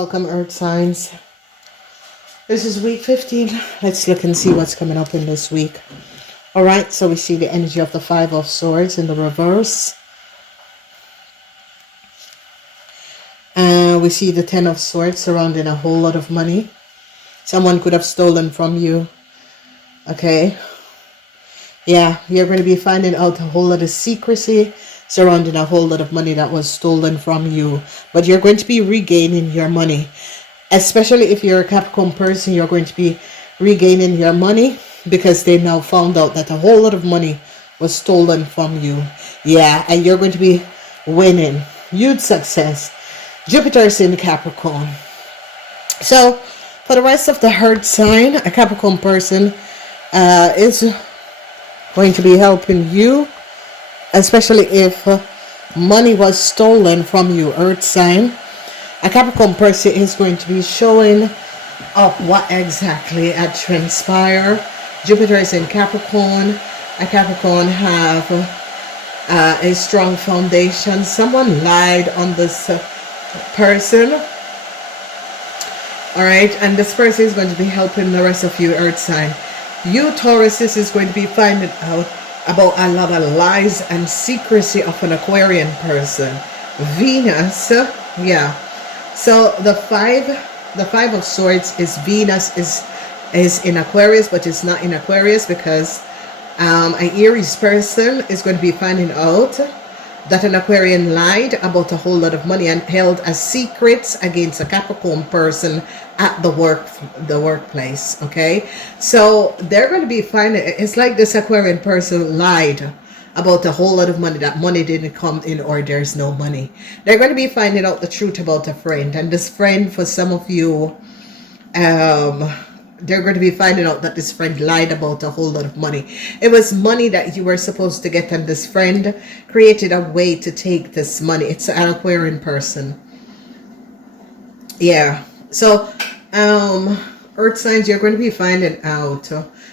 Welcome, Earth signs. This is week 15. Let's look and see what's coming up in this week. All right, so we see the energy of the Five of Swords in the reverse. We see the Ten of Swords surrounding a whole lot of money. Someone could have stolen from you. Okay. Yeah, you're going to be finding out a whole lot of secrecy surrounding a whole lot of money that was stolen from you. But you're going to be regaining your money. Especially if you're a Capricorn person, you're going to be regaining your money because they now found out that a whole lot of money was stolen from you. Yeah, and you're going to be winning. Huge success. Jupiter is in Capricorn. So, for the rest of the Earth sign, a Capricorn person is going to be helping you, especially if money was stolen from you, Earth sign. A Capricorn person is going to be showing up what exactly had transpired. Jupiter is in Capricorn. A Capricorn have a strong foundation. Someone lied on this person. All right, and this person is going to be helping the rest of you, Earth sign. You, Taurus, is going to be finding out about a lot of lies and secrecy of an Aquarian person. Venus, yeah. So the five of Swords is Venus is in Aquarius, but it's not in Aquarius because an Aries person is going to be finding out that an Aquarian lied about a whole lot of money and held as secrets against a Capricorn person at the workplace. Okay, so they're going to be finding it's like this Aquarian person lied about a whole lot of money, that money didn't come in or there's no money. They're going to be finding out the truth about a friend, and this friend, for some of you, they're going to be finding out that this friend lied about a whole lot of money. It was money that you were supposed to get, and this friend created a way to take this money. It's an Aquarian person. Yeah. So, Earth signs, you're going to be finding out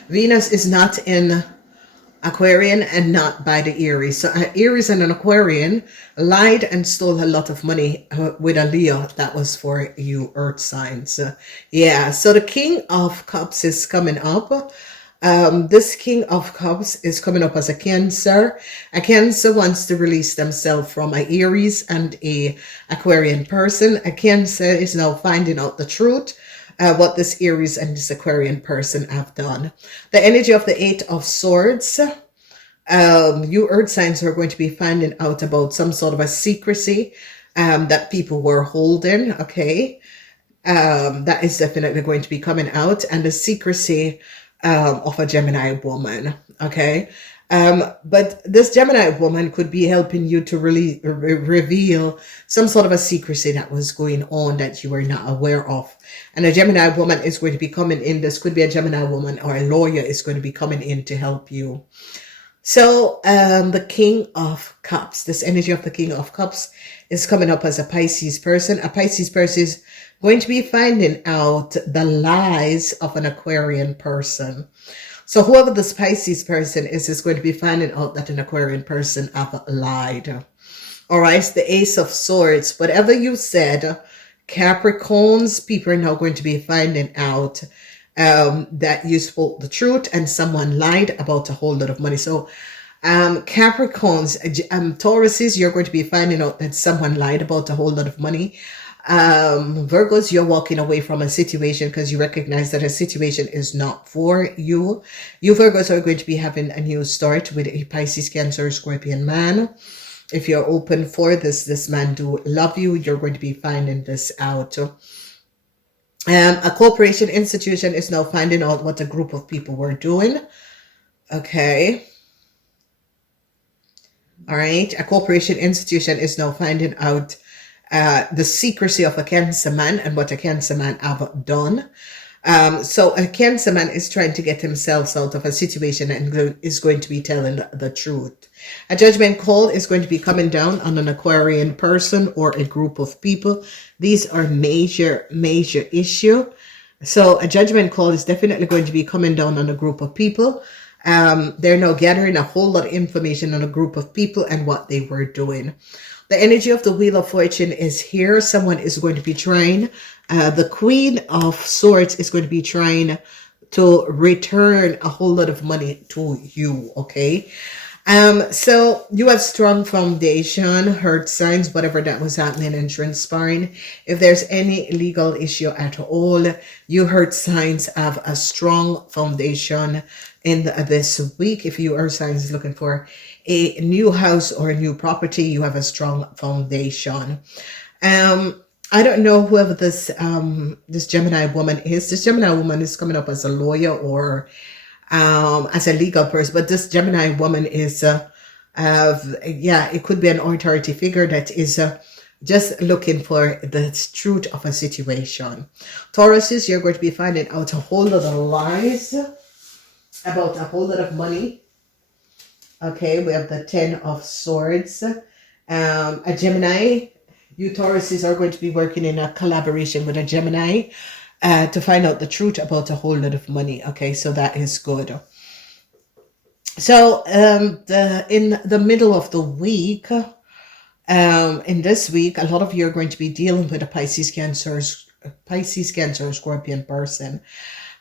Venus is not in Aquarian and not by the Aries. So an Aries and an Aquarian lied and stole a lot of money with a Leo. That was for you, Earth signs. Yeah, so the King of Cups is coming up. This King of Cups is coming up as a Cancer. A Cancer wants to release themselves from an Aries and a Aquarian person. A Cancer is now finding out the truth. What this Aries and this Aquarian person have done. The energy of the Eight of Swords. You Earth signs are going to be finding out about some sort of a secrecy that people were holding. Okay. That is definitely going to be coming out. And the secrecy of a Gemini woman. Okay. But this Gemini woman could be helping you to really reveal some sort of a secrecy that was going on that you were not aware of. And a Gemini woman is going to be coming in. This could be a Gemini woman or a lawyer is going to be coming in to help you. So the King of Cups, this energy of the King of Cups is coming up as a Pisces person. A Pisces person is going to be finding out the lies of an Aquarian person. So whoever this Pisces person is going to be finding out that an Aquarian person have lied. All right, the Ace of Swords. Whatever you said, Capricorns, people are now going to be finding out that you spoke the truth and someone lied about a whole lot of money. So Capricorns, Tauruses, you're going to be finding out that someone lied about a whole lot of money. Virgos, you're walking away from a situation because you recognize that a situation is not for you. You Virgos are going to be having a new start with a Pisces, Cancer, Scorpion man. If you're open for this man do love you, you're going to be finding this out. A corporation institution is now finding out what a group of people were doing. Okay. All right. A corporation institution is now finding out the secrecy of a Cancer man and what a Cancer man have done. So a Cancer man is trying to get himself out of a situation and is going to be telling the truth. A judgment call is going to be coming down on an Aquarian person or a group of people. These are major issue. So a judgment call is definitely going to be coming down on a group of people. They're now gathering a whole lot of information on a group of people and what they were doing. The energy of the Wheel of Fortune is here. Someone is going to be trying The Queen of Swords is going to be trying to return a whole lot of money to you, okay? So you have strong foundation, hurt signs, whatever that was happening and transpiring. If there's any legal issue at all, you hurt signs have a strong foundation in this week. If you are signs looking for a new house or a new property, you have a strong foundation. I don't know whoever this Gemini woman is. This Gemini woman is coming up as a lawyer or as a legal person, but this Gemini woman is yeah, it could be an authority figure that is just looking for the truth of a situation. Tauruses, you're going to be finding out a whole lot of lies about a whole lot of money. Okay, we have the 10 of Swords. A Gemini, you Tauruses are going to be working in a collaboration with a Gemini to find out the truth about a whole lot of money. Okay, so that is good. So in the middle of the week, in this week, a lot of you are going to be dealing with a Pisces, Cancer, Scorpion person.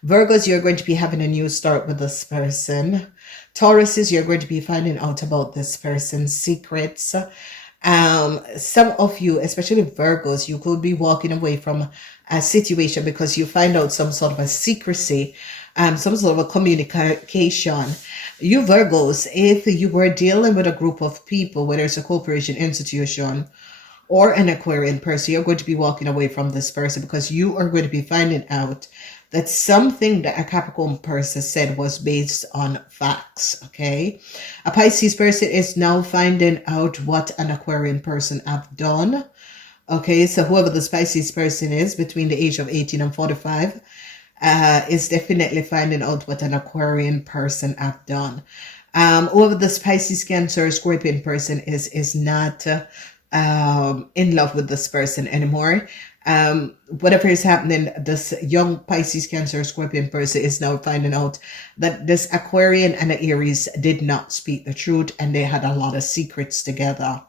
Virgos, you're going to be having a new start with this person. Tauruses, you're going to be finding out about this person's secrets. Some of you, especially Virgos, you could be walking away from a situation because you find out some sort of a secrecy, some sort of a communication. You Virgos, if you were dealing with a group of people, whether it's a corporation, institution, or an Aquarian person, you're going to be walking away from this person because you are going to be finding out that something that a Capricorn person said was based on facts, okay? A Pisces person is now finding out what an Aquarian person have done, okay? So whoever this Pisces person is between the age of 18 and 45 is definitely finding out what an Aquarian person have done. Whoever this Pisces, Cancer, Scorpion person is not in love with this person anymore. Whatever is happening, this young Pisces, Cancer, Scorpion person is now finding out that this Aquarian and the Aries did not speak the truth and they had a lot of secrets together.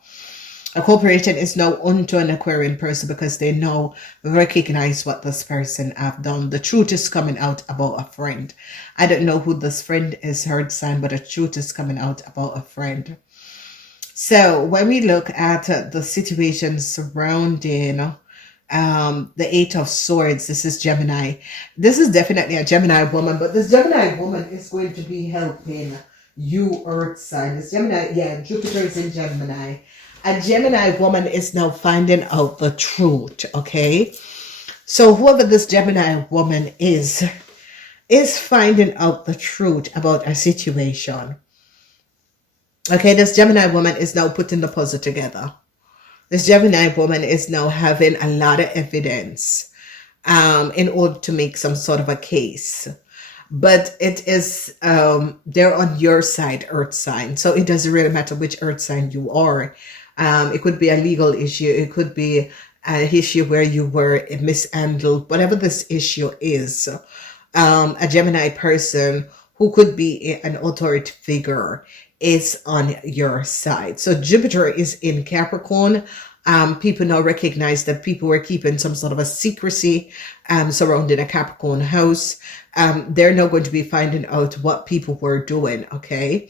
A corporation is now onto an Aquarian person because they now recognize what this person have done. The truth is coming out about a friend. I don't know who this friend is, hard sign, but the truth is coming out about a friend. So when we look at the situation surrounding the 8 of Swords, this is Gemini. This is definitely a Gemini woman, but this Gemini woman is going to be helping you, Earth sign. This Gemini, yeah, Jupiter is in Gemini. A Gemini woman is now finding out the truth, okay? So whoever this Gemini woman is finding out the truth about a situation. Okay, this Gemini woman is now putting the puzzle together. This Gemini woman is now having a lot of evidence in order to make some sort of a case. But it is, they're on your side, Earth sign. So it doesn't really matter which Earth sign you are. It could be a legal issue. It could be an issue where you were mishandled. Whatever this issue is, a Gemini person who could be an authority figure is on your side. So Jupiter is in Capricorn. People now recognize that people were keeping some sort of a secrecy surrounding a Capricorn house. They're now going to be finding out what people were doing, okay?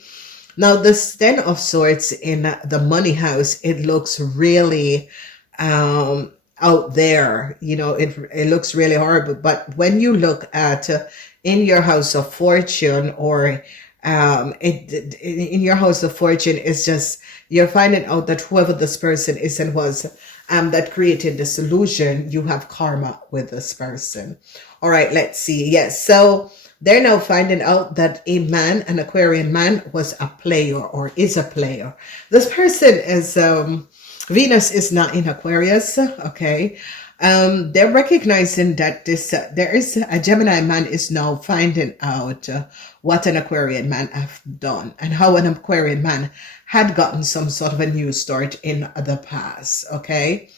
Now, the 10 of Swords in the money house, it looks really out there. You know, it looks really horrible. But when you look at in your house of fortune or in your house of fortune, it's just you're finding out that whoever this person is and was that created this illusion, you have karma with this person. All right, let's see. Yes, so they're now finding out that a man, an Aquarian man, was a player or is a player. This person is Venus is not in Aquarius, okay? They're recognizing that there is a Gemini man is now finding out what an Aquarian man have done and how an Aquarian man had gotten some sort of a new start in the past, okay?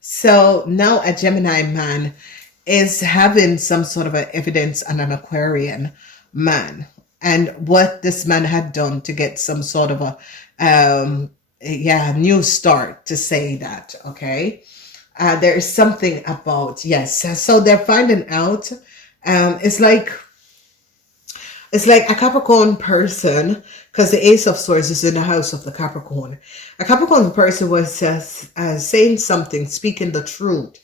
So now a Gemini man is having some sort of a evidence on an Aquarian man and what this man had done to get some sort of a new start, to say that, okay? there is something about, yes. So they're finding out. It's like a Capricorn person, because the Ace of Swords is in the house of the Capricorn. A Capricorn person was saying something, speaking the truth.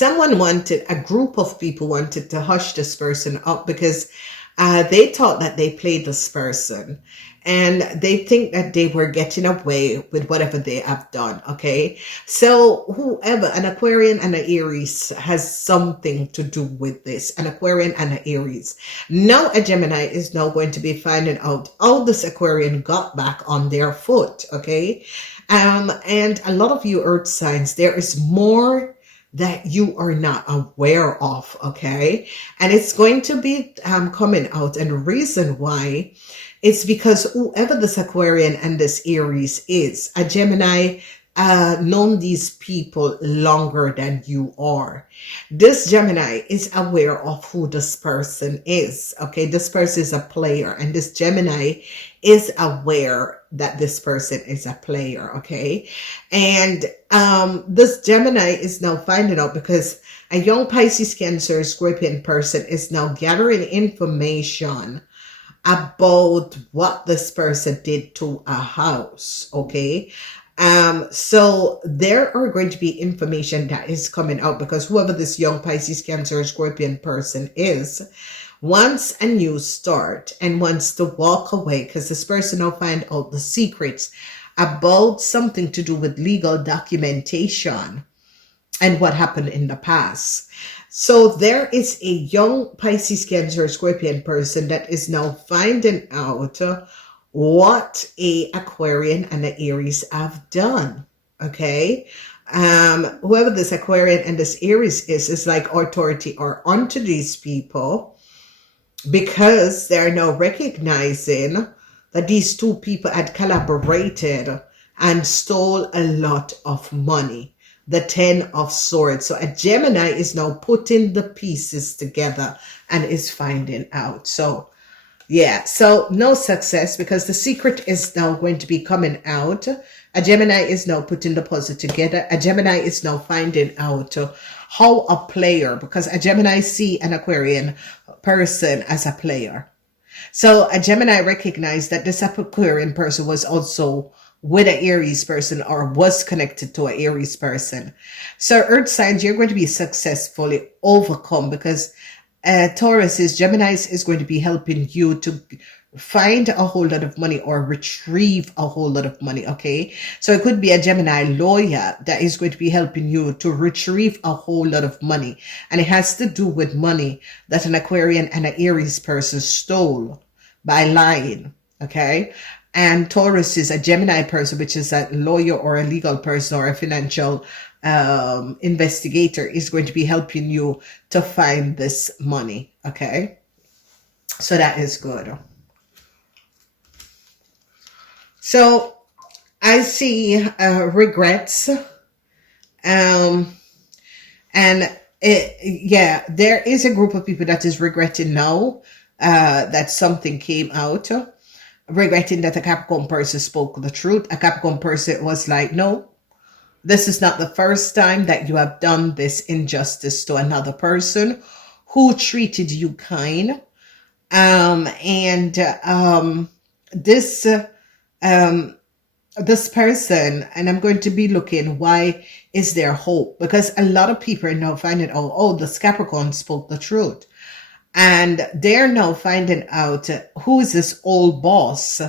A group of people wanted to hush this person up because they thought that they played this person. And they think that they were getting away with whatever they have done, okay? So whoever, an Aquarian and an Aries has something to do with this. An Aquarian and an Aries. Now a Gemini is now going to be finding out how this Aquarian got back on their foot, okay? And a lot of you earth signs, there is more that you are not aware of, okay? And it's going to be coming out. And the reason why, it's because whoever this Aquarian and this Aries is, a Gemini, known these people longer than you are. This Gemini is aware of who this person is. Okay, this person is a player, and this Gemini is aware that this person is a player. Okay, and this Gemini is now finding out because a young Pisces, Cancer, Scorpion person is now gathering information about what this person did to a house. Okay, so there are going to be information that is coming out because whoever this young Pisces, Cancer, Scorpion person is wants a new start and wants to walk away because this person will find out the secrets about something to do with legal documentation and what happened in the past. So there is a young Pisces, Cancer, Scorpion person that is now finding out what a Aquarian and an Aries have done. Okay. Whoever this Aquarian and this Aries is like authority or onto these people because they're now recognizing that these two people had collaborated and stole a lot of money. The 10 of Swords. So a Gemini is now putting the pieces together and is finding out. So yeah, so no success because the secret is now going to be coming out. A Gemini is now putting the puzzle together. A Gemini is now finding out how a player, because a Gemini see an Aquarian person as a player. So a Gemini recognized that this Aquarian person was also with an Aries person or was connected to an Aries person. So earth signs, you're going to be successfully overcome because Taurus Geminis is going to be helping you to find a whole lot of money or retrieve a whole lot of money. Okay, so it could be a Gemini lawyer that is going to be helping you to retrieve a whole lot of money, and it has to do with money that an Aquarian and an Aries person stole by lying. Okay, and Taurus is a Gemini person, which is a lawyer or a legal person or a financial investigator, is going to be helping you to find this money. Okay, so that is good. So I see regrets, and yeah, there is a group of people that is regretting now that something came out, regretting that a Capricorn person spoke the truth. A Capricorn person was like, no, this is not the first time that you have done this injustice to another person who treated you kind. This person, and I'm going to be looking, why is there hope? Because a lot of people are now finding out, oh, this Capricorn spoke the truth. And they're now finding out who is this old boss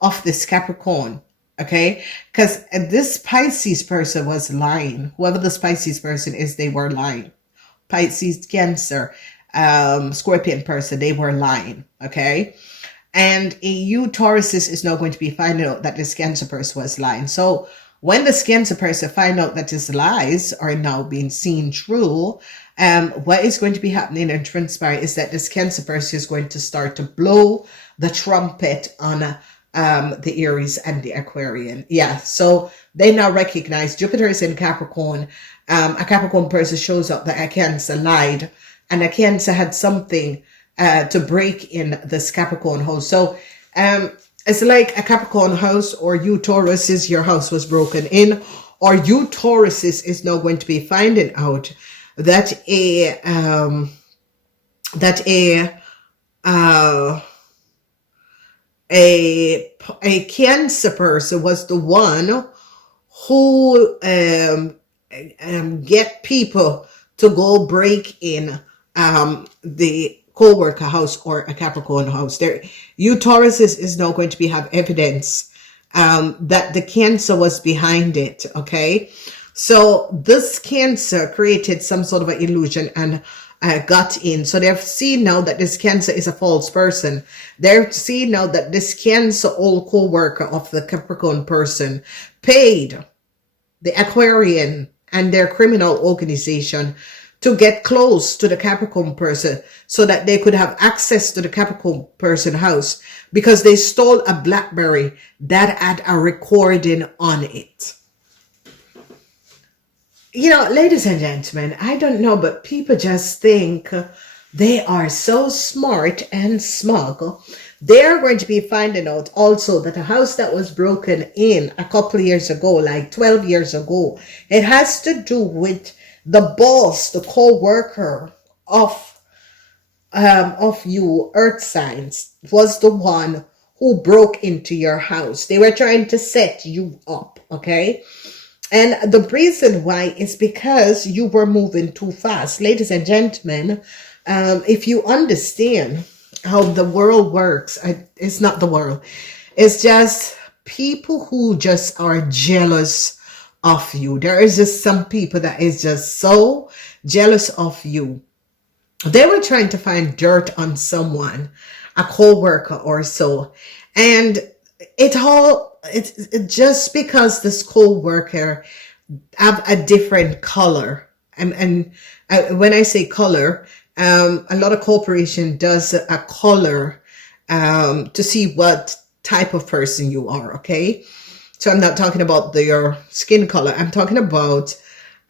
of this Capricorn. Okay, because this Pisces person was lying. Whoever this Pisces person is, they were lying. Pisces, Cancer, Scorpion person, they were lying. Okay, and you Tauruses is now going to be finding out that this Cancer person was lying. So when this Cancer person find out that his lies are now being seen true, what is going to be happening and transpire is that this Cancer person is going to start to blow the trumpet on the Aries and the Aquarian. Yeah, so they now recognize Jupiter is in Capricorn. A Capricorn person shows up that a Cancer lied, and a Cancer had something to break in this Capricorn house. So it's like a Capricorn house, or you Tauruses, your house was broken in, or you Tauruses is now going to be finding out that uh, a Cancer person was the one who get people to go break in the co-worker house or a Capricorn house. There, you Taurus is now going to be have evidence that the Cancer was behind it. Okay, so this Cancer created some sort of an illusion and got in. So they've seen now that this Cancer is a false person. They're seeing now that this Cancer old co-worker of the Capricorn person paid the Aquarian and their criminal organization to get close to the Capricorn person so that they could have access to the Capricorn person house, because they stole a BlackBerry that had a recording on it. You know, ladies and gentlemen, I don't know, but people just think they are so smart and smug. They're going to be finding out also that a house that was broken in a couple of years ago, like 12 years ago, it has to do with the boss, the co-worker of you earth signs was the one who broke into your house. They were trying to set you up, okay? And the reason why is because you were moving too fast. Ladies and gentlemen, if you understand how the world works, it's not the world. It's just people who just are jealous of you. There is just some people that is just so jealous of you. They were trying to find dirt on someone, a co-worker or so. And it's just because this co-worker have a different color. And when I say color, a lot of corporation does a color to see what type of person you are, okay? So I'm not talking about your skin color. I'm talking about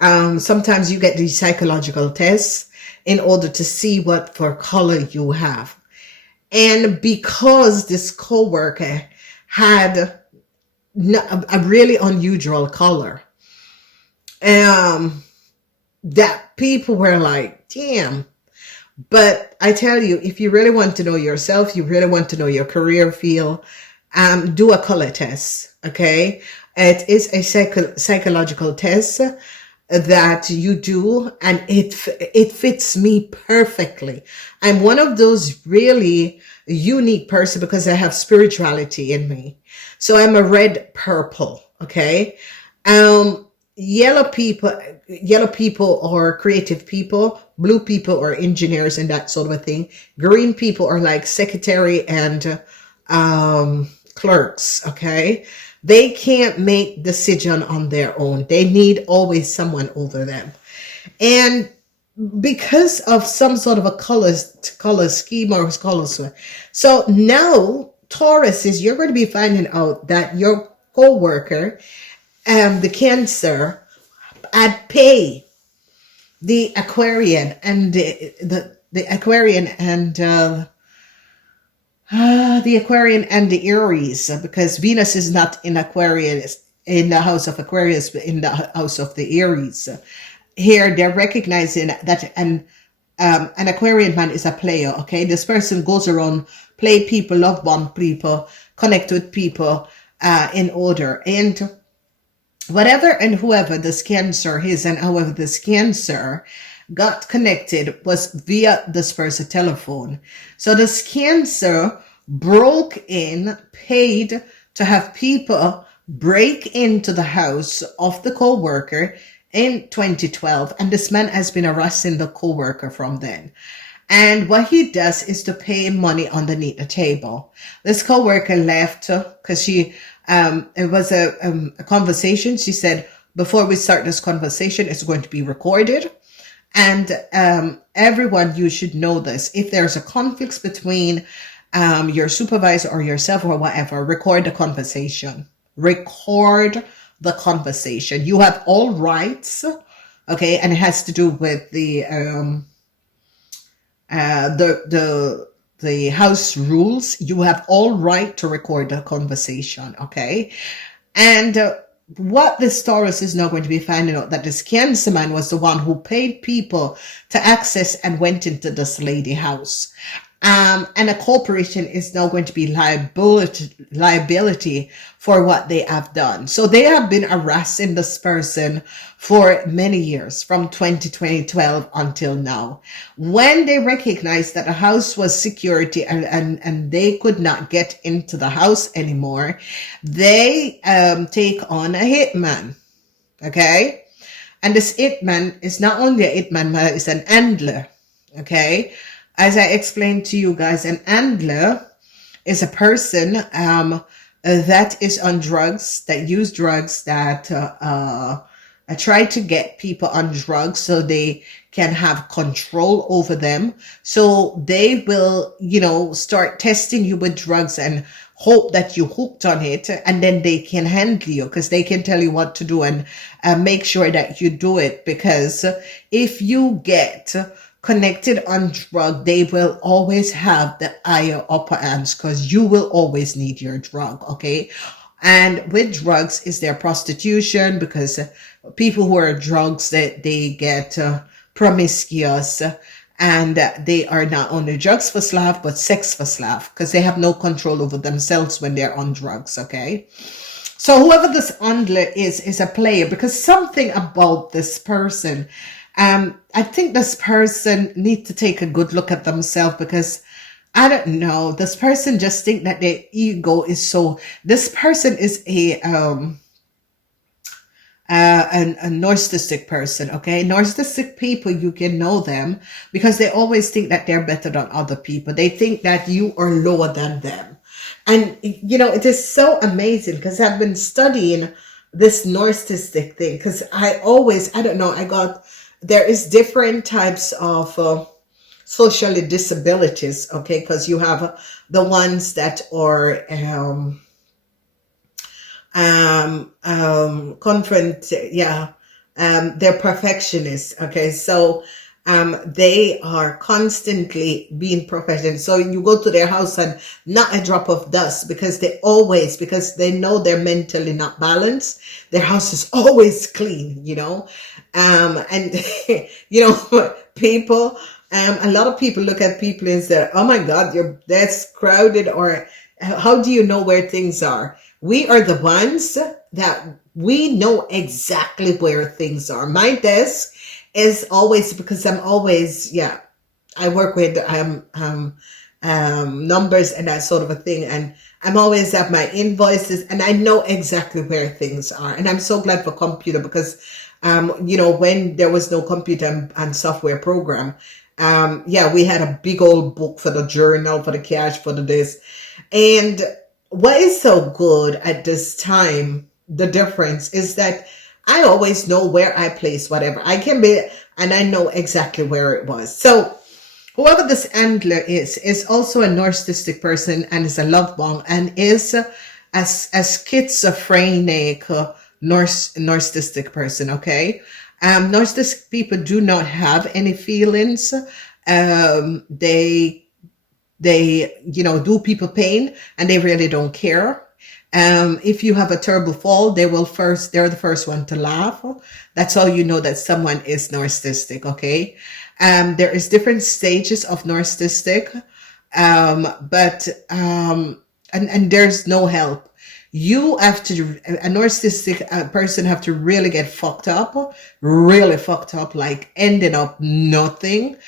sometimes you get these psychological tests in order to see what for color you have. And because this coworker had a really unusual color, that people were like, damn. But I tell you, if you really want to know yourself, you really want to know your career field, do a color test, okay? It is a psychological test that you do, and it fits me perfectly. I'm one of those really unique person because I have spirituality in me. So I'm a red purple, okay? Yellow people are creative people, blue people are engineers and that sort of a thing. Green people are like secretary and clerks, okay? They can't make decision on their own. They need always someone over them. And because of some sort of a color scheme or color switch. So now Tauruses, you're going to be finding out that your co-worker, the Cancer, had pay the Aquarian and the Aquarian and the Aquarian and the Aries, because Venus is not in Aquarius, in the house of Aquarius, but in the house of the Aries. Here they're recognizing that an Aquarian man is a player. Okay, this person goes around, play people, love bomb people, connect with people in order, and whatever and whoever this Cancer is, and however this Cancer got connected was via this person's telephone. So this Cancer broke in, paid to have people break into the house of the co-worker in 2012. And this man has been harassing the co-worker from then. And what he does is to pay money underneath the table. This co-worker left because she, it was a conversation. She said, before we start this conversation, it's going to be recorded. And everyone, you should know this. If there's a conflict between your supervisor or yourself or whatever, record the conversation. Record the conversation. You have all rights, okay? And it has to do with the house rules. You have all right to record the conversation, okay? And what this Taurus is now going to be finding out, that this Cancer man was the one who paid people to access and went into this lady house. And a corporation is now going to be liability for what they have done. So they have been harassing this person for many years, from 2012 until now. When they recognized that the house was security and they could not get into the house anymore, they take on a hitman. Okay? And this hitman is not only a hitman, but it's an handler. Okay? As I explained to you guys, an handler is a person that is on drugs, that use drugs, that try to get people on drugs so they can have control over them. So they will, start testing you with drugs and hope that you hooked on it, and then they can handle you because they can tell you what to do and make sure that you do it. Because if you get connected on drug, they will always have the higher upper hands because you will always need your drug. Okay. And with drugs is their prostitution, because people who are drugs, that they get promiscuous, and they are not only drugs for slav but sex for slav, because they have no control over themselves when they're on drugs. Okay. So whoever this handler is a player, because something about this person, I think this person needs to take a good look at themselves, because I don't know, this person just think that their ego is so, this person is a narcissistic person. Okay. Narcissistic people, you can know them because they always think that they're better than other people. They think that you are lower than them. And, it is so amazing because I've been studying this narcissistic thing, because there is different types of social disabilities. Okay. Because you have the ones that are, they're perfectionists. Okay. So, they are constantly being perfected. So you go to their house and not a drop of dust, because because they know they're mentally not balanced. Their house is always clean, and people, a lot of people look at people and say, oh my God, that's crowded, or how do you know where things are? We are the ones that we know exactly where things are. My desk is always, because I'm always, I work with numbers and that sort of a thing, and I'm always have my invoices, and I know exactly where things are. And I'm so glad for computer, because when there was no computer and software program, we had a big old book for the journal, for the cash, for the this. And what is so good at this time, the difference is that I always know where I place whatever I can be, and I know exactly where it was. So whoever this handler is also a narcissistic person, and is a love bomb, and is a schizophrenic narcissistic person. Okay. Narcissistic people do not have any feelings. They do people pain, and they really don't care. If you have a terrible fall, they're the first one to laugh. That's how you know that someone is narcissistic. Okay. There is different stages of narcissistic, and there's no help. You have to, a narcissistic person have to really get fucked up, like ending up nothing,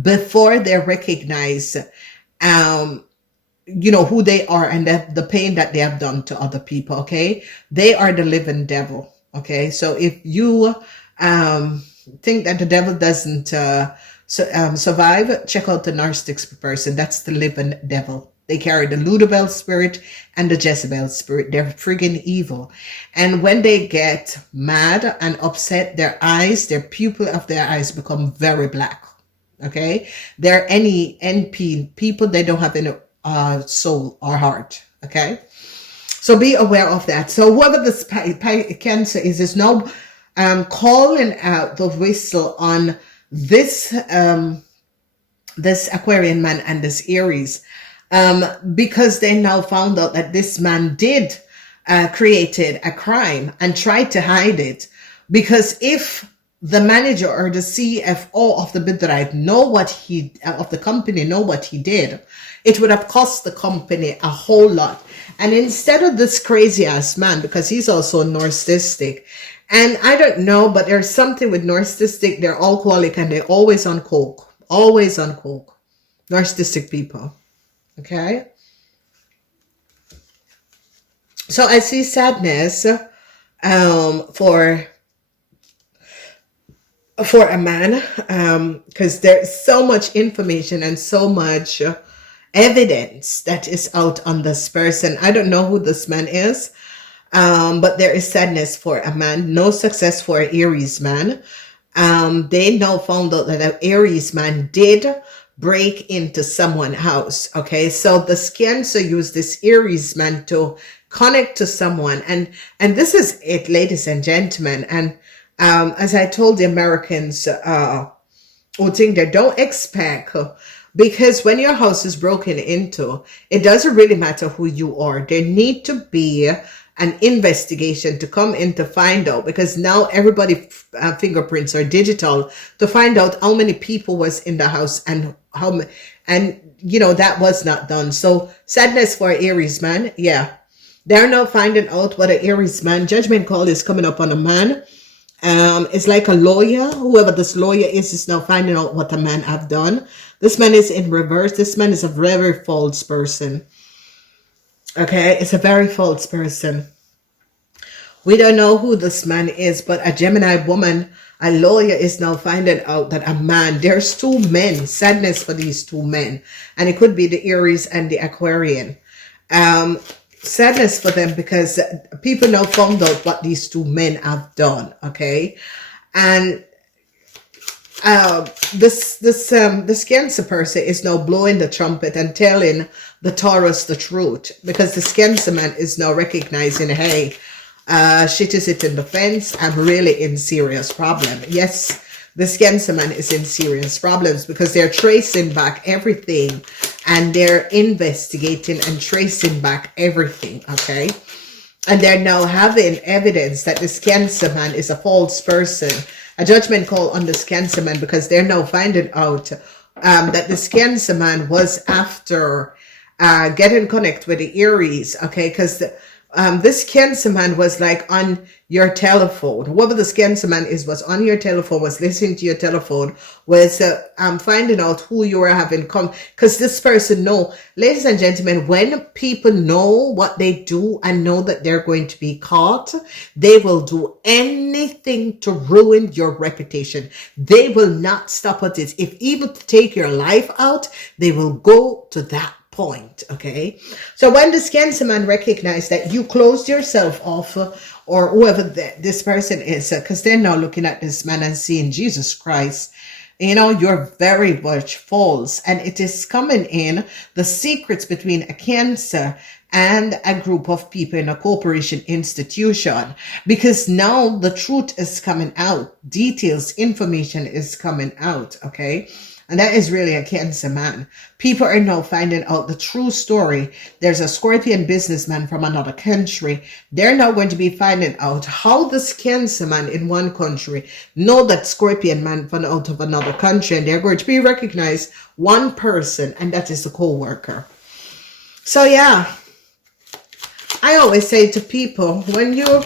before they recognize, who they are, and that the pain that they have done to other people. Okay. They are the living devil. Okay. So if you, think that the devil doesn't, survive, check out the narcissistic person. That's the living devil. They carry the Ludabel spirit and the Jezebel spirit. They're friggin' evil. And when they get mad and upset, their pupil of their eyes become very black. Okay. They're any NP people. They don't have any soul or heart. Okay. So be aware of that. So whoever this Cancer is now calling out the whistle on this this Aquarian man and this Aries, because they now found out that this man did created a crime and tried to hide it. Because if the manager or the CFO of the bidderite of the company know what he did, it would have cost the company a whole lot. And instead of this crazy ass man, because he's also narcissistic, and I don't know, but there's something with narcissistic, they're alcoholic and they're always on coke, narcissistic people. Okay. So I see sadness for a man, because there's so much information and so much evidence that is out on this person. I don't know who this man is, but there is sadness for a man. No success for an Aries man. They now found out that an Aries man did break into someone's house. Okay, so the Cancer used this Aries man to connect to someone, and this is it, ladies and gentlemen. And as I told the Americans who think they don't expect, because when your house is broken into, it doesn't really matter who you are. There need to be an investigation to come in to find out, because now everybody fingerprints are digital, to find out how many people was in the house and that was not done. So sadness for Aries man. Yeah, they're now finding out what an Aries man judgment call is coming up on a man. It's like a lawyer. Whoever this lawyer is now finding out what a man have done. This man is in reverse. This man is a very false person. Okay, it's a very false person. We don't know who this man is, but a Gemini woman, a lawyer, is now finding out that a man, there's two men, sadness for these two men. And it could be the Aries and the Aquarian. Sadness for them because people now found out what these two men have done. Okay. And this Cancer person is now blowing the trumpet and telling the Taurus the truth, because the Cancer man is now recognizing, hey, shit is hitting the fence. I'm really in serious problem. Yes, this Cancer man is in serious problems because they're tracing back everything and they're investigating and tracing back everything. Okay. And they're now having evidence that this Cancer man is a false person. A judgment call on this Cancer man, because they're now finding out that this Cancer man was after getting connect with the Aries. Okay, because this Cancer man was like on your telephone. Whoever this Cancer man is was on your telephone, was listening to your telephone, was finding out who you were having come. Because this person know, ladies and gentlemen, when people know what they do and know that they're going to be caught, they will do anything to ruin your reputation. They will not stop at it. If even to take your life out, they will go to that point. Okay, so when this Cancer man recognized that you closed yourself off, or whoever this person is, because they're now looking at this man and seeing Jesus Christ, you're very much false, and it is coming in the secrets between a Cancer and a group of people in a corporation institution, because now the truth is coming out, details, information is coming out. Okay. And that is really a Cancer man. People are now finding out the true story. There's a Scorpion businessman from another country. They're now going to be finding out how this Cancer man in one country know that Scorpion man from out of another country. And they're going to be recognized one person, and that is the co-worker. So yeah, I always say to people, when you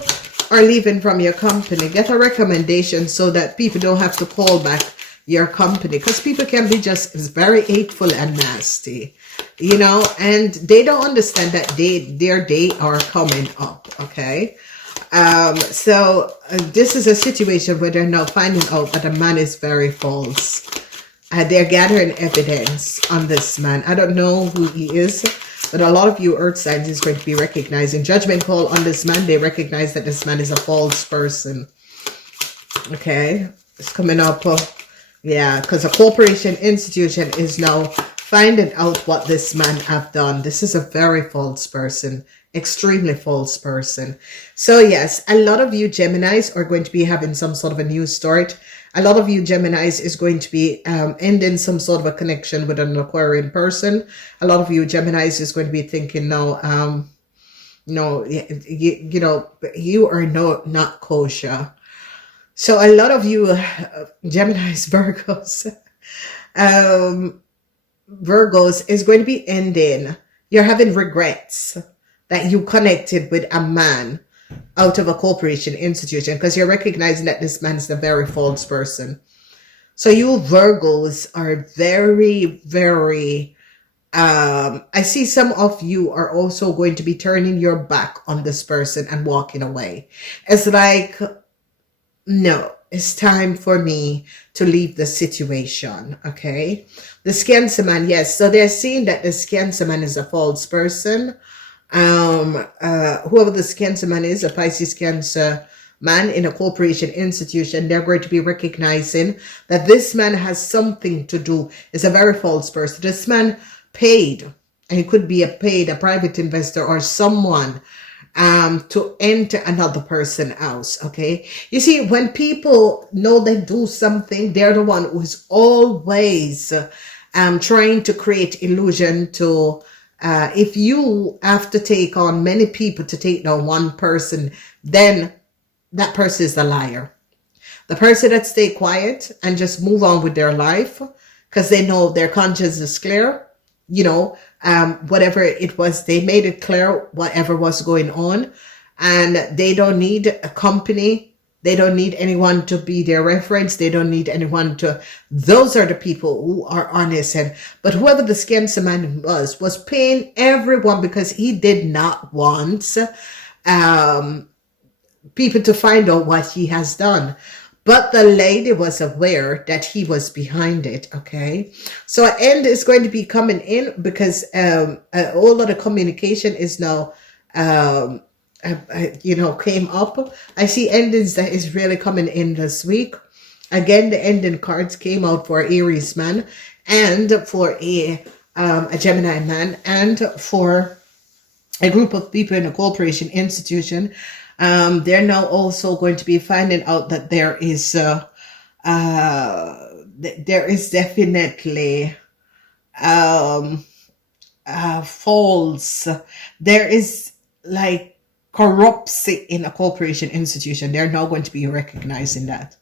are leaving from your company, get a recommendation so that people don't have to call back your company, because people can be just very hateful and nasty, and they don't understand that their day are coming up. Okay, so this is a situation where they're now finding out that a man is very false. They're gathering evidence on this man. I don't know who he is, but a lot of you earth signs is going to be recognizing judgment call on this man. They recognize that this man is a false person. Okay, it's coming up. Yeah, because a corporation institution is now finding out what this man have done. This is a very false person, extremely false person. So yes, a lot of you Geminis are going to be having some sort of a new start. A lot of you Geminis is going to be ending some sort of a connection with an Aquarian person. A lot of you Geminis is going to be thinking now, No, you know, you are not kosher. So a lot of you, Geminis, Virgos, um, Virgos is going to be ending. You're having regrets that you connected with a man out of a corporation institution because you're recognizing that this man is a very false person. So you Virgos are very, very, I see some of you are also going to be turning your back on this person and walking away. It's like, no, it's time for me to leave the situation. Okay. The Cancer man, yes. So they're seeing that the Cancer man is a false person. Whoever the Cancer man is, a Pisces Cancer man in a corporation institution, they're going to be recognizing that this man has something to do. It's a very false person. This man paid, and he could be a private investor or someone to enter another person's house. Okay, you see, when people know they do something, they're the one who's always trying to create illusion to if you have to take on many people to take down one person, then that person is a liar. The person that stay quiet and just move on with their life because they know their conscience is clear, you know, whatever it was, they made it clear whatever was going on, and they don't need a company. They don't need anyone to be their reference. They don't need anyone to, those are the people who are honest. But whoever the Cancer man was paying everyone because he did not want people to find out what he has done. But the lady was aware that he was behind it. Okay. So an end is going to be coming in because all of the communication is now you know, came up. I see endings that is really coming in this week. Again, the ending cards came out for Aries man and for a Gemini man and for a group of people in a corporation institution. They're now also going to be finding out that there is definitely false. There is like corruption in a corporation institution. They're now going to be recognizing that.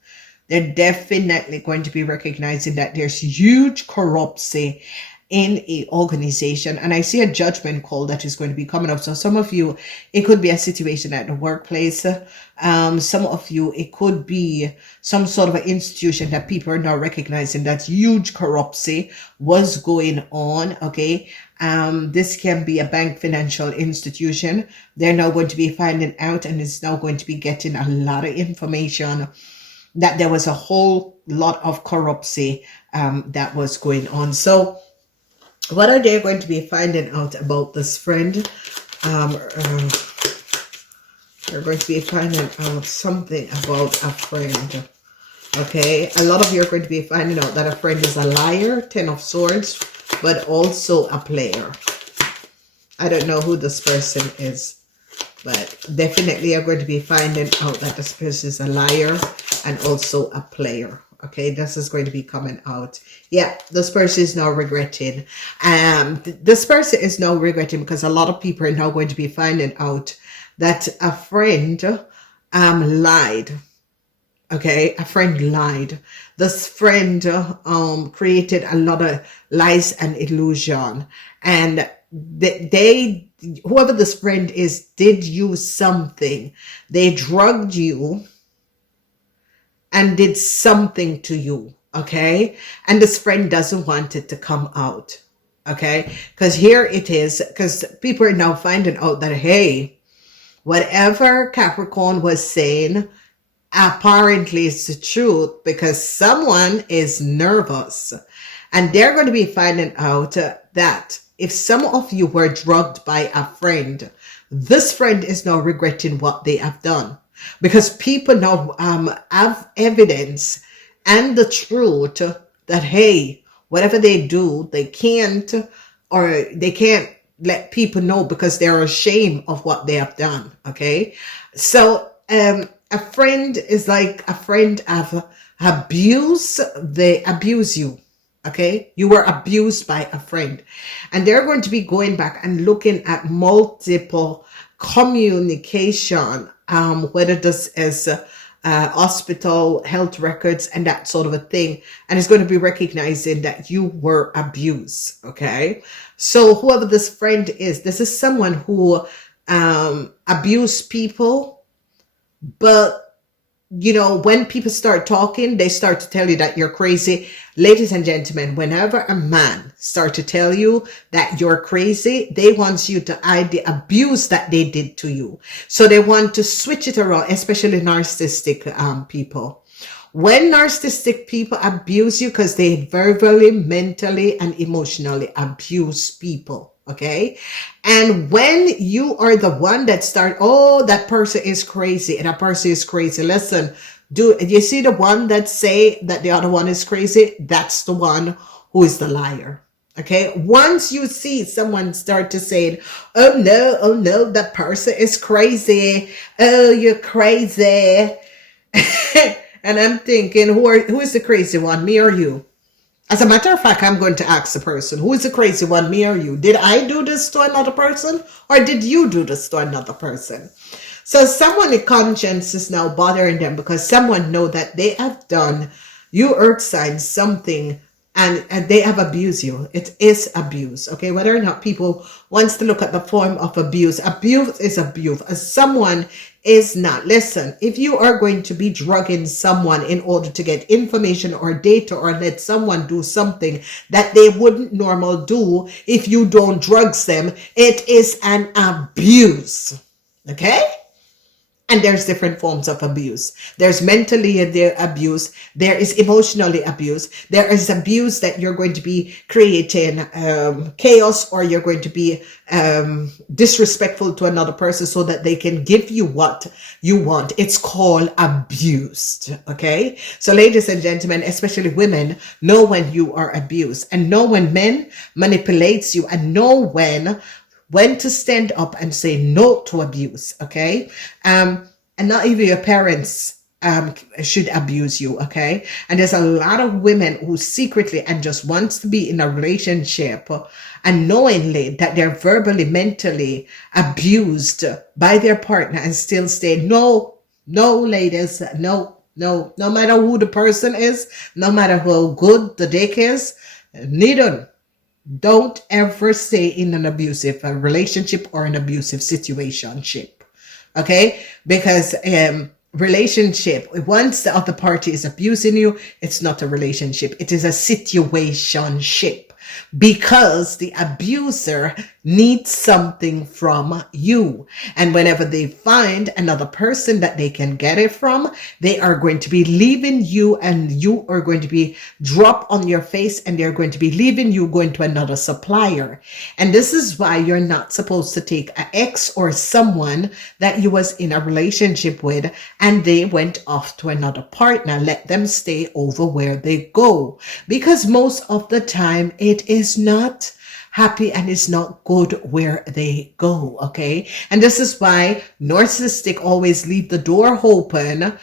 They're definitely going to be recognizing that there's huge corruption in a organization. And I see a judgment call that is going to be coming up. So some of you, it could be a situation at the workplace. Some of you, it could be some sort of an institution that people are now recognizing that huge corruption was going on. Okay. This can be a bank, financial institution. They're now going to be finding out, and it's now going to be getting a lot of information that there was a whole lot of corruption that was going on. So what are they going to be finding out about this friend? They're going to be finding out something about a friend. Okay, a lot of you are going to be finding out that a friend is a liar, 10 of Swords, but also a player. I don't know who this person is, but definitely you're going to be finding out that this person is a liar and also a player. Okay, this is going to be coming out. Yeah, this person is now regretting. This person is now regretting because a lot of people are now going to be finding out that a friend lied. Okay, a friend lied. This friend created a lot of lies and illusion, and whoever this friend is did you something. They drugged you and did something to you. Okay, and this friend doesn't want it to come out. Okay, because here it is, because people are now finding out that, hey, whatever Capricorn was saying apparently it's the truth, because someone is nervous, and they're going to be finding out that if some of you were drugged by a friend, this friend is now regretting what they have done, because people now have evidence and the truth that, hey, whatever they do, they can't let people know because they're ashamed of what they have done. Okay, so a friend is like a friend of abuse. They abuse you. Okay, you were abused by a friend, and they're going to be going back and looking at multiple communication, whether this is hospital health records and that sort of a thing, and it's going to be recognizing that you were abused. Okay, so whoever this friend is, this is someone who abused people, but you know, when people start talking, they start to tell you that you're crazy. Ladies and gentlemen, whenever a man start to tell you that you're crazy, they want you to hide the abuse that they did to you. So they want to switch it around, especially narcissistic people. When narcissistic people abuse you, because they verbally, mentally, and emotionally abuse people. Okay. And when you are the one that start, oh, that person is crazy and that person is crazy. Listen, do you see the one that say that the other one is crazy? That's the one who is the liar. Okay. Once you see someone start to say, oh no, that person is crazy. Oh, you're crazy. And I'm thinking, who is the crazy one, me or you? As a matter of fact, I'm going to ask the person, who is the crazy one, me or you? Did I do this to another person, or did you do this to another person? So someone's conscience is now bothering them because someone know that they have done you earth signs something, and they have abused you. It is abuse. Okay, whether or not people wants to look at the form of abuse is abuse. As someone is not. Listen, if you are going to be drugging someone in order to get information or data, or let someone do something that they wouldn't normally do if you don't drugs them, it is an abuse. Okay? And there's different forms of abuse. There's mentally abuse. There is emotionally abuse. There is abuse that you're going to be creating chaos, or you're going to be disrespectful to another person so that they can give you what you want. It's called abused. Okay? So ladies and gentlemen, especially women, know when you are abused, and know when men manipulates you, and know when to stand up and say no to abuse. Okay. And not even your parents should abuse you. Okay. And there's a lot of women who secretly and just wants to be in a relationship unknowingly that they're verbally, mentally abused by their partner, and still say no, ladies, no matter who the person is, no matter how good the dick is, neither. Don't ever stay in an abusive relationship or an abusive situationship. Okay? Because relationship, once the other party is abusing you, it's not a relationship. It is a situationship. Because the abuser needs something from you. And whenever they find another person that they can get it from, they are going to be leaving you, and you are going to be drop on your face, and they're going to be leaving you, going to another supplier. And this is why you're not supposed to take an ex or someone that you was in a relationship with and they went off to another partner. Let them stay over where they go. Because most of the time it is not happy and it's not good where they go. Okay. And this is why narcissistic always leave the door open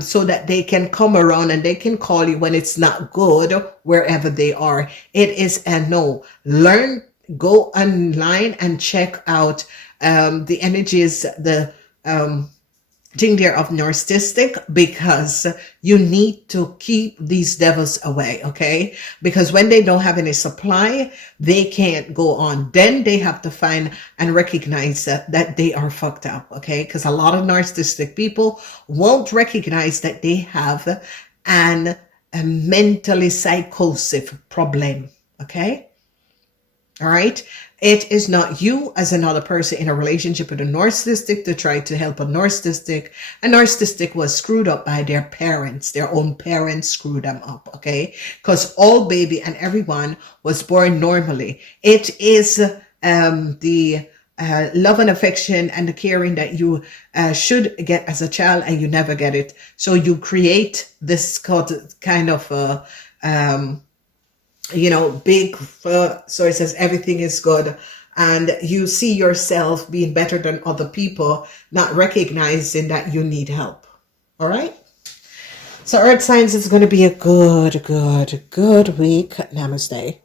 so that they can come around and they can call you when it's not good wherever they are. It is a no. Learn, go online and check out the energies, the thing there of narcissistic, because you need to keep these devils away. Okay, because when they don't have any supply, they can't go on. Then they have to find and recognize that they are fucked up. Okay, because a lot of narcissistic people won't recognize that they have a mentally psychosis problem. Okay, all right. It is not you as another person in a relationship with a narcissistic to try to help a narcissistic. A narcissistic was screwed up by their parents. Their own parents screwed them up, okay? Because all baby and everyone was born normally. It is the love and affection and the caring that you should get as a child, and you never get it. So you create this kind of big, so it says everything is good, and you see yourself being better than other people, not recognizing that you need help. All right. So Earth signs, is going to be a good week. Namaste.